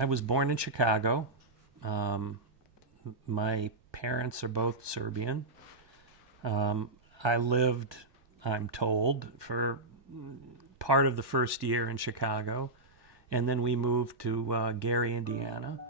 I was born in Chicago. My parents are both Serbian. I lived, I'm told, for part of the first year in Chicago, and then we moved to Gary, Indiana,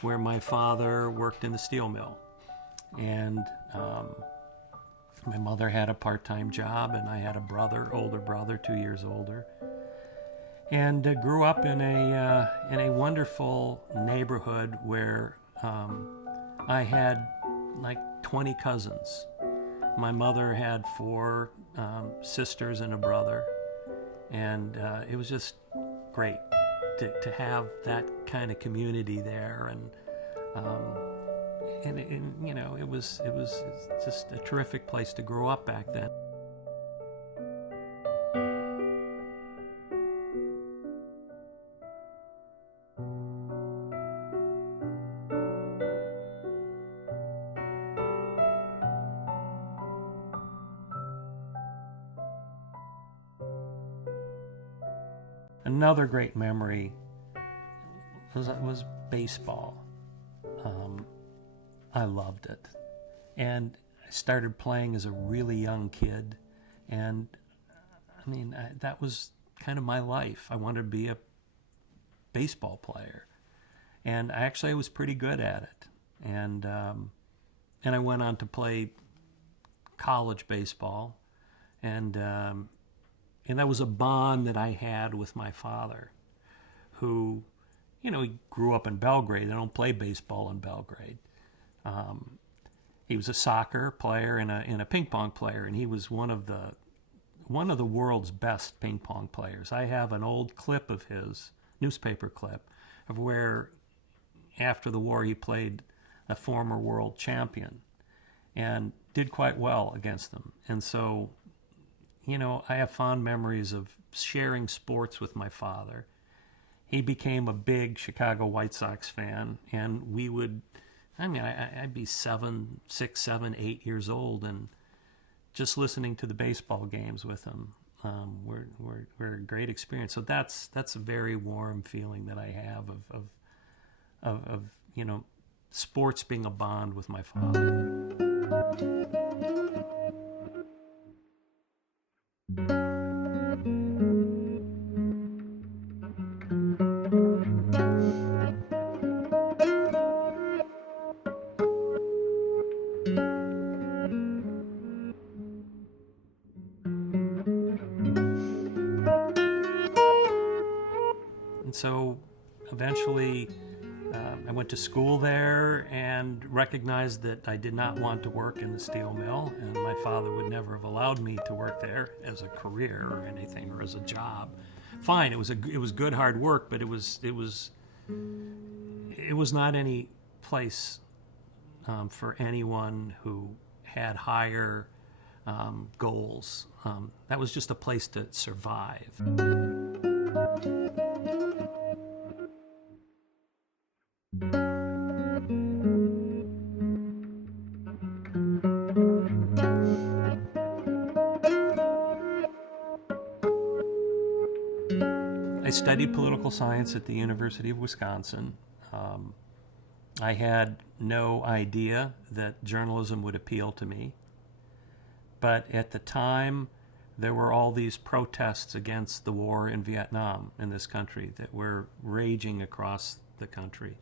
where my father worked in the steel mill. And my mother had a part-time job, and I had a brother, older brother, 2 years older. And grew up in a wonderful neighborhood where I had like 20 cousins. My mother had 4 sisters and a brother, and it was just great to have that kind of community there. And you know, it was just a terrific place to grow up back then. Another great memory was baseball. I loved it. And I started playing as a really young kid. And I mean, that was kind of my life. I wanted to be a baseball player. And actually I was pretty good at it. And I went on to play college baseball. And that was a bond that I had with my father, who, you know, he grew up in Belgrade. They don't play baseball in Belgrade. He was a soccer player and a ping pong player, and he was one of the world's best ping pong players. I have an old clip of his, newspaper clip, of where after the war he played a former world champion and did quite well against them. And so, you know, I have fond memories of sharing sports with my father. He became a big Chicago White Sox fan, and we would, I mean, I'd be 7, 6, 7, 8 years old, and just listening to the baseball games with him were a great experience. So that's a very warm feeling that I have of you know, sports being a bond with my father. And so eventually I went to school there and recognized that I did not want to work in the steel mill, and my father would never have allowed me to work there as a career or anything, or as a job. Fine, it was good hard work, but it was not any place for anyone who had higher goals. That was just a place to survive. I studied political science at the University of Wisconsin. I had no idea that journalism would appeal to me. But at the time, there were all these protests against the war in Vietnam in this country that were raging across the country.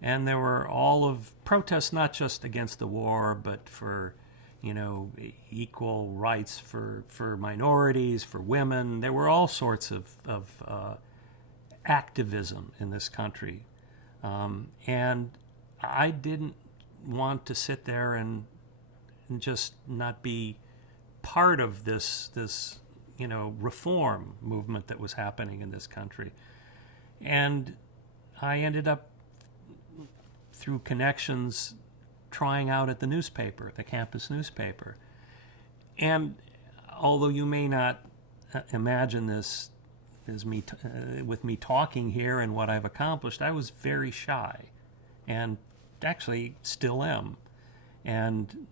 And there were all of protests not just against the war, but for, equal rights for minorities, for women. There were all sorts of activism in this country. And I didn't want to sit there and just not be part of this reform movement that was happening in this country. And I ended up, through connections, trying out at the newspaper, the campus newspaper. And although you may not imagine this as with me talking here and what I've accomplished, I was very shy, and actually still am. And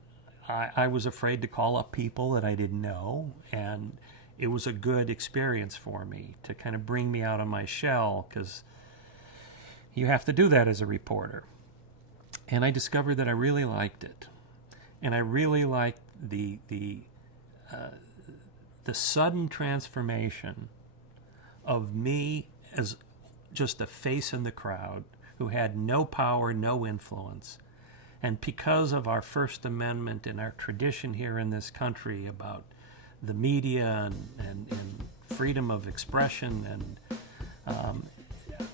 I was afraid to call up people that I didn't know, and it was a good experience for me to kind of bring me out of my shell, because you have to do that as a reporter. And I discovered that I really liked it, and I really liked the sudden transformation of me as just a face in the crowd who had no power, no influence. And because of our First Amendment and our tradition here in this country about the media and freedom of expression, and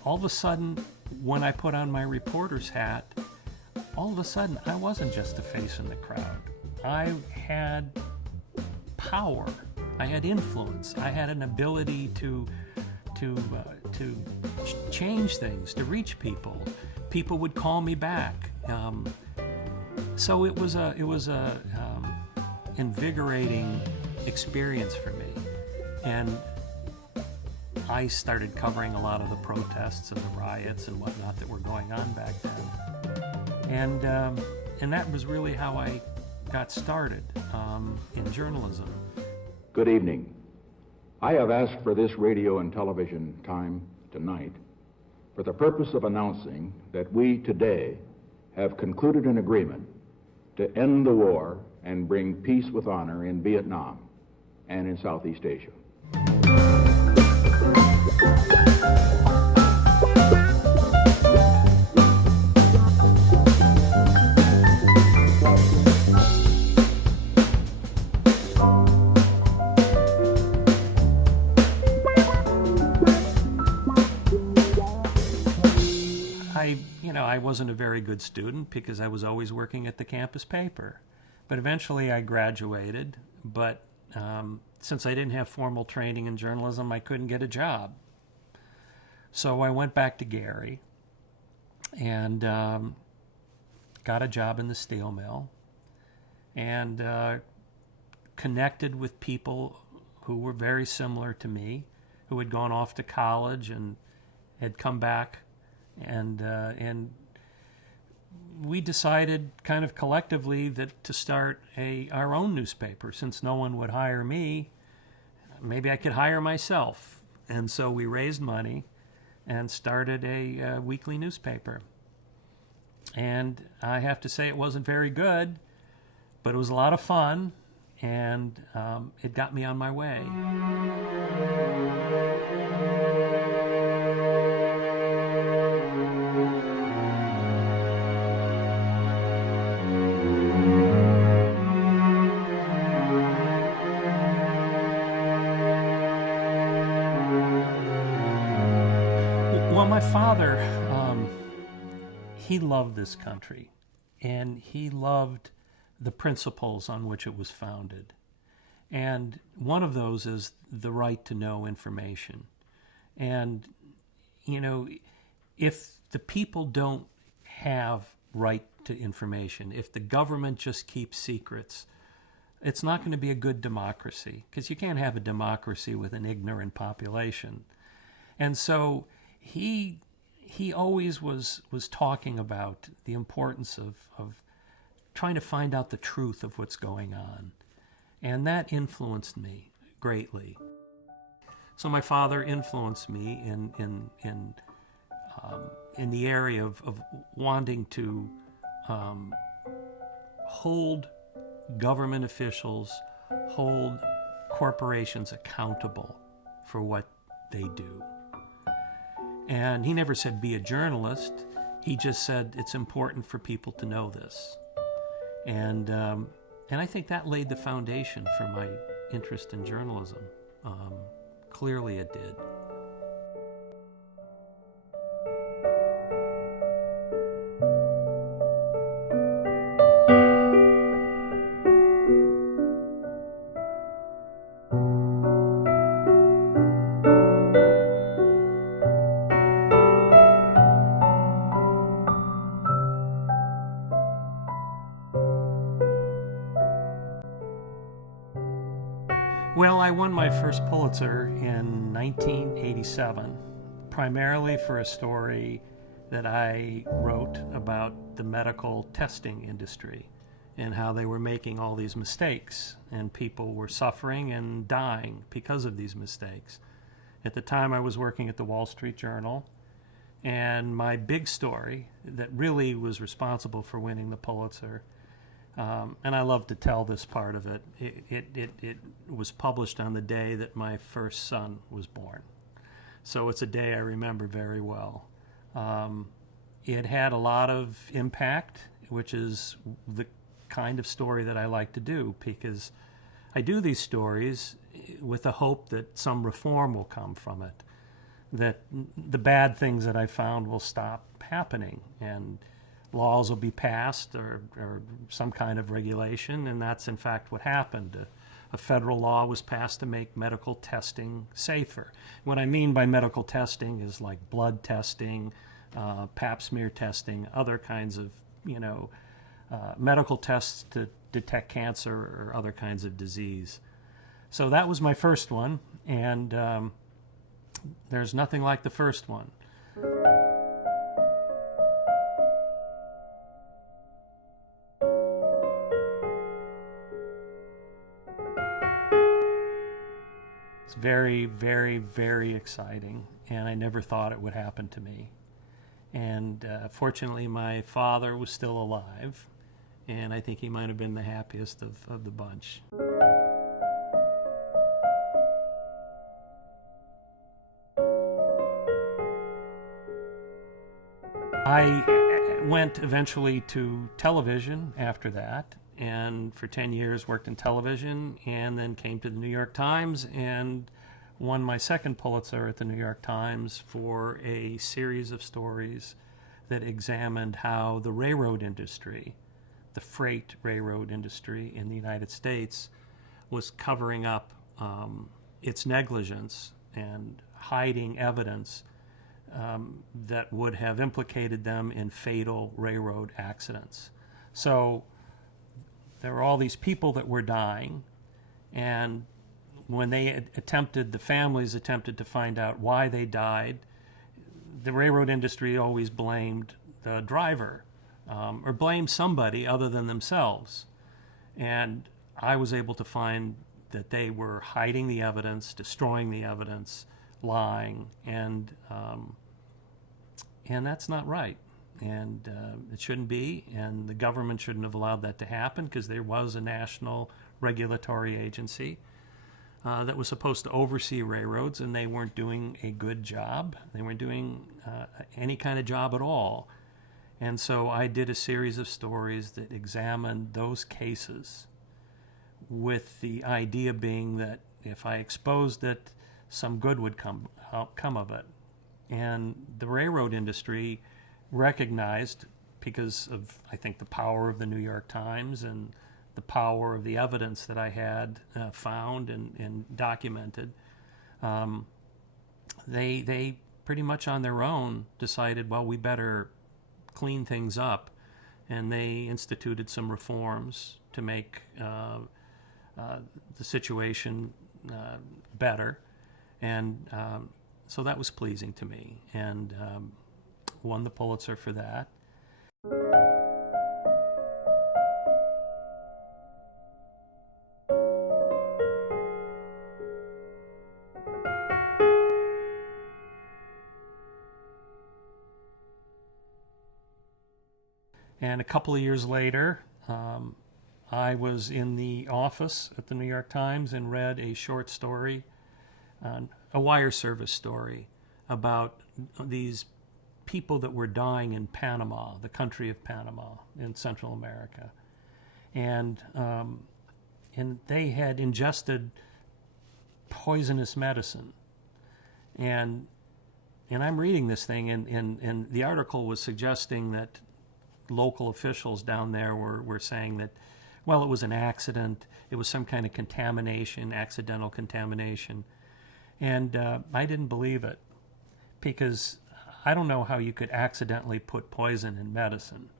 all of a sudden, when I put on my reporter's hat, all of a sudden I wasn't just a face in the crowd. I had power. I had influence. I had an ability to change things, to reach people. People would call me back. So it was a invigorating experience for me. And I started covering a lot of the protests and the riots and whatnot that were going on back then. And that was really how I got started in journalism. Good evening. I have asked for this radio and television time tonight for the purpose of announcing that we today have concluded an agreement to end the war and bring peace with honor in Vietnam and in Southeast Asia. I wasn't a very good student because I was always working at the campus paper. But eventually I graduated, but since I didn't have formal training in journalism, I couldn't get a job. So I went back to Gary and got a job in the steel mill, and connected with people who were very similar to me, who had gone off to college and had come back, and we decided kind of collectively that to start our own newspaper. Since no one would hire me, maybe I could hire myself. And so we raised money and started a weekly newspaper. And I have to say it wasn't very good, but it was a lot of fun, and it got me on my way. Well, my father, he loved this country, and he loved the principles on which it was founded. And one of those is the right to know information. And, if the people don't have right to information, if the government just keeps secrets, it's not going to be a good democracy, because you can't have a democracy with an ignorant population. And so he always was talking about the importance of trying to find out the truth of what's going on. And that influenced me greatly. So my father influenced me in the area of wanting to hold government officials, hold corporations accountable for what they do. And he never said be a journalist. He just said it's important for people to know this. And And I think that laid the foundation for my interest in journalism. Clearly it did. Well, I won my first Pulitzer in 1987, primarily for a story that I wrote about the medical testing industry and how they were making all these mistakes and people were suffering and dying because of these mistakes. At the time, I was working at the Wall Street Journal, and my big story that really was responsible for winning the Pulitzer, and I love to tell this part of it. It was published on the day that my first son was born. So it's a day I remember very well. It had a lot of impact, which is the kind of story that I like to do, because I do these stories with the hope that some reform will come from it, that the bad things that I found will stop happening, and laws will be passed or some kind of regulation, and that's in fact what happened. A federal law was passed to make medical testing safer. What I mean by medical testing is like blood testing, pap smear testing, other kinds of, medical tests to detect cancer or other kinds of disease. So that was my first one, and there's nothing like the first one. It's very, very, very exciting, and I never thought it would happen to me. And fortunately, my father was still alive, and I think he might have been the happiest of the bunch. I went eventually to television after that, and for 10 years worked in television, and then came to the New York Times and won my second Pulitzer at the New York Times for a series of stories that examined how the railroad industry, the freight railroad industry in the United States, was covering up its negligence and hiding evidence that would have implicated them in fatal railroad accidents. So there were all these people that were dying, and when they the families attempted to find out why they died, the railroad industry always blamed the driver or blamed somebody other than themselves. And I was able to find that they were hiding the evidence, destroying the evidence, lying, and that's not right. And it shouldn't be, and the government shouldn't have allowed that to happen, because there was a national regulatory agency that was supposed to oversee railroads, and they weren't doing a good job. They weren't doing any kind of job at all. And so I did a series of stories that examined those cases, with the idea being that if I exposed it, some good would come of it. And the railroad industry recognized, because of, I think, the power of the New York Times and the power of the evidence that I had found and documented, they pretty much on their own decided, well, we better clean things up, and they instituted some reforms to make the situation better, and so that was pleasing to me, and won the Pulitzer for that. And a couple of years later, I was in the office at the New York Times and read a short story, a wire service story, about these people that were dying in Panama, the country of Panama in Central America. and they had ingested poisonous medicine. And I'm reading this thing, and the article was suggesting that local officials down there were saying that, well, it was an accident, it was some kind of contamination, accidental contamination. And I didn't believe it, because I don't know how you could accidentally put poison in medicine.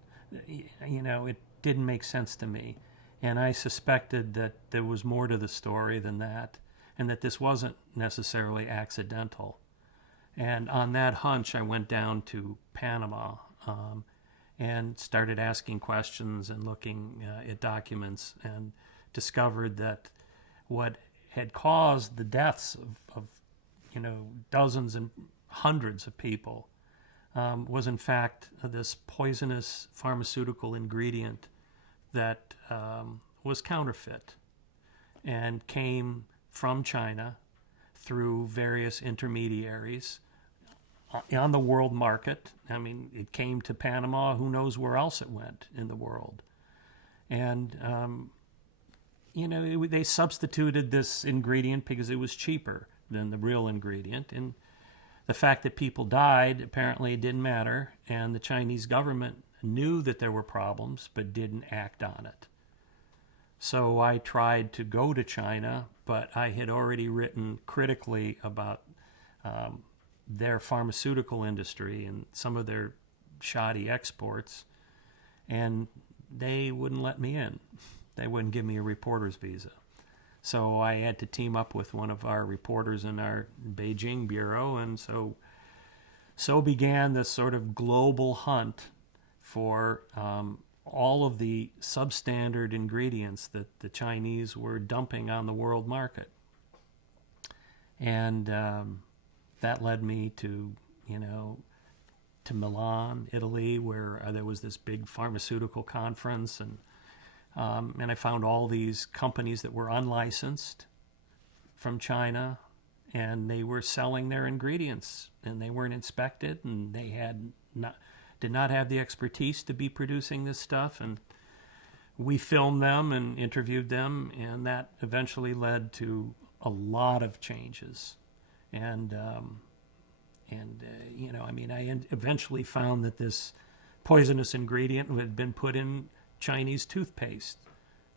You know, it didn't make sense to me. And I suspected that there was more to the story than that, and that this wasn't necessarily accidental. And on that hunch, I went down to Panama and started asking questions and looking at documents, and discovered that what had caused the deaths of dozens and hundreds of people was in fact this poisonous pharmaceutical ingredient that was counterfeit and came from China through various intermediaries on the world market. I mean, it came to Panama. Who knows where else it went in the world? And, they substituted this ingredient because it was cheaper than the real ingredient. And the fact that people died, apparently it didn't matter. And the Chinese government knew that there were problems, but didn't act on it. So I tried to go to China, but I had already written critically about their pharmaceutical industry and some of their shoddy exports, and they wouldn't let me in. They wouldn't give me a reporter's visa. So I had to team up with one of our reporters in our Beijing bureau, and so began this sort of global hunt for all of the substandard ingredients that the Chinese were dumping on the world market. And that led me to Milan, Italy, where there was this big pharmaceutical conference, and I found all these companies that were unlicensed from China, and they were selling their ingredients, and they weren't inspected, and they did not have the expertise to be producing this stuff. And we filmed them and interviewed them, and that eventually led to a lot of changes. And I eventually found that this poisonous ingredient had been put in Chinese toothpaste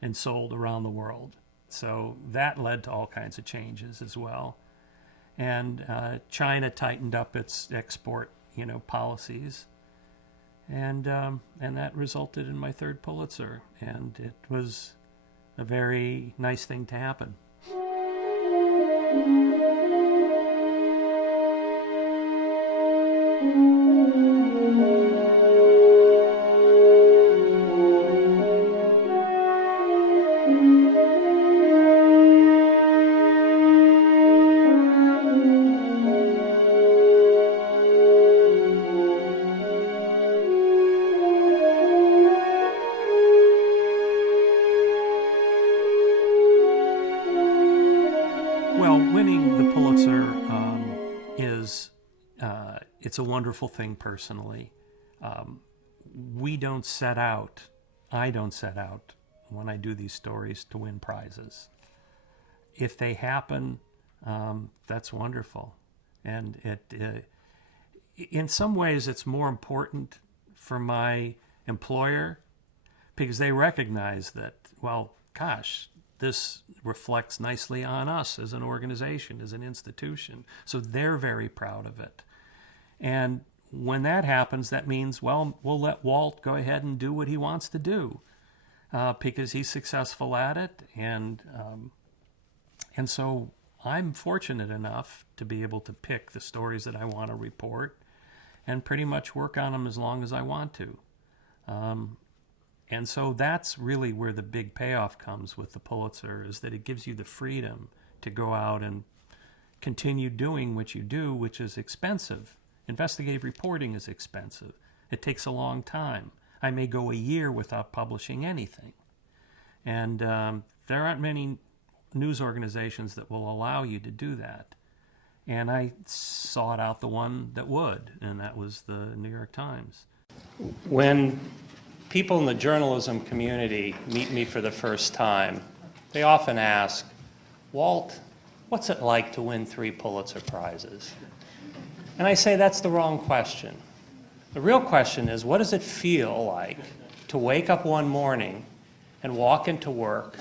and sold around the world. So that led to all kinds of changes as well. And China tightened up its export, policies. And that resulted in my third Pulitzer. And it was a very nice thing to happen. Well, winning the Pulitzer it's a wonderful thing personally. I don't set out when I do these stories to win prizes. If they happen, that's wonderful. And in some ways, it's more important for my employer because they recognize that, well, gosh, this reflects nicely on us as an organization, as an institution. So they're very proud of it. And when that happens, that means, well, we'll let Walt go ahead and do what he wants to do because he's successful at it. And so I'm fortunate enough to be able to pick the stories that I want to report and pretty much work on them as long as I want to. And so that's really where the big payoff comes with the Pulitzer, is that it gives you the freedom to go out and continue doing what you do, which is expensive. Investigative reporting is expensive. It takes a long time. I may go a year without publishing anything. And there aren't many news organizations that will allow you to do that. And I sought out the one that would, and that was the New York Times. When people in the journalism community meet me for the first time, they often ask, Walt, what's it like to win 3 Pulitzer Prizes? And I say that's the wrong question. The real question is, what does it feel like to wake up one morning and walk into work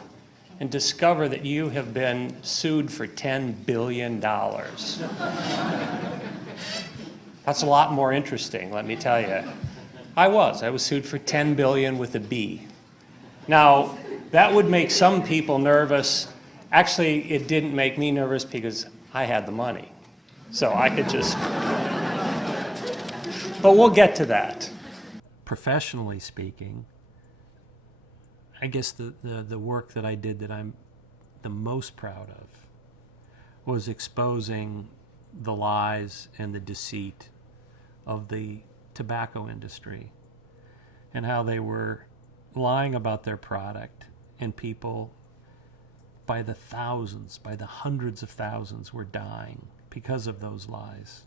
and discover that you have been sued for $10 billion? That's a lot more interesting, let me tell you. I was sued for 10 billion with a B. Now, that would make some people nervous. Actually, it didn't make me nervous because I had the money. So I could just, but we'll get to that. Professionally speaking, I guess the work that I did that I'm the most proud of was exposing the lies and the deceit of the tobacco industry and how they were lying about their product, and people by the thousands, by the hundreds of thousands were dying because of those lies.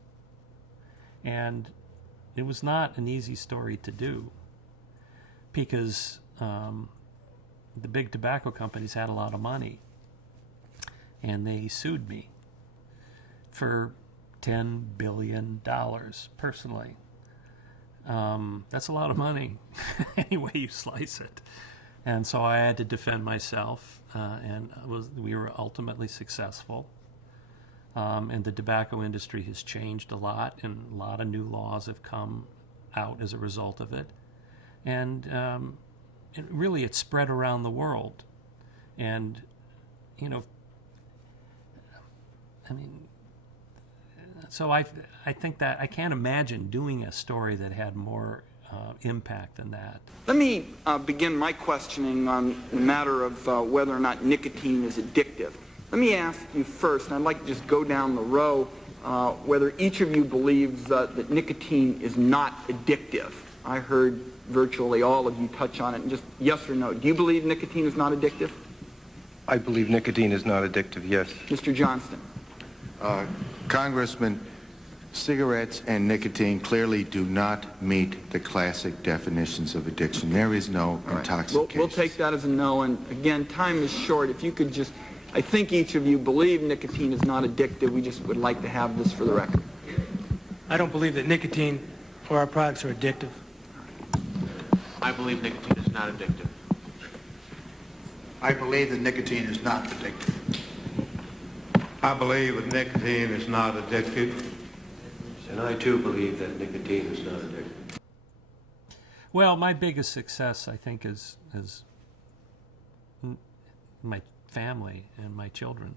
And it was not an easy story to do because the big tobacco companies had a lot of money, and they sued me for $10 billion personally. That's a lot of money, any way you slice it. And so I had to defend myself, and we were ultimately successful. And the tobacco industry has changed a lot, and a lot of new laws have come out as a result of it. And it's spread around the world. And, so I think that I can't imagine doing a story that had more impact than that. Let me begin my questioning on the matter of whether or not nicotine is addictive. Let me ask you first, and I'd like to just go down the row, whether each of you believes that nicotine is not addictive. I heard virtually all of you touch on it, and just yes or no. Do you believe nicotine is not addictive? I believe nicotine is not addictive, yes. Mr. Johnston. Congressman, cigarettes and nicotine clearly do not meet the classic definitions of addiction. There is no intoxication. We'll take that as a no, and again, time is short. If you could just, I think each of you believe nicotine is not addictive. We just would like to have this for the record. I don't believe that nicotine or our products are addictive. I believe nicotine is not addictive. I believe that nicotine is not addictive. I believe that nicotine is not addictive. And I too believe that nicotine is not addictive. Well, my biggest success, I think, is my family and my children.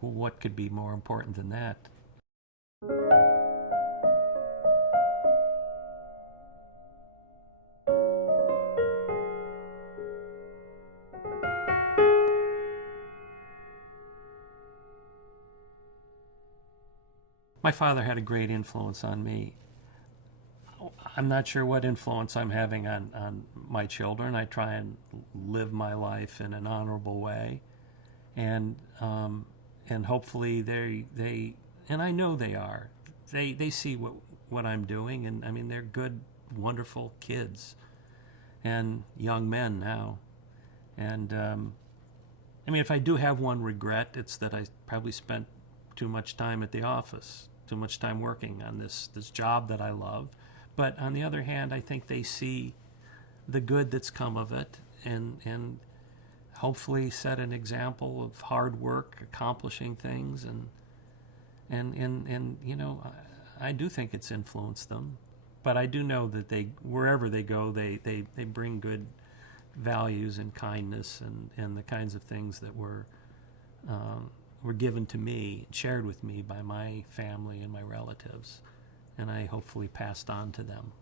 What could be more important than that? My father had a great influence on me. I'm not sure what influence I'm having on my children. I try and live my life in an honorable way, and hopefully they and I know they are. They see what I'm doing, and they're good, wonderful kids and young men now. And if I do have one regret, it's that I probably spent too much time at the office, too much time working on this job that I love. But on the other hand, I think they see the good that's come of it, and hopefully set an example of hard work, accomplishing things, and I do think it's influenced them. But I do know that wherever they go, they bring good values and kindness and the kinds of things that were given to me, shared with me by my family and my relatives, and I hopefully passed on to them.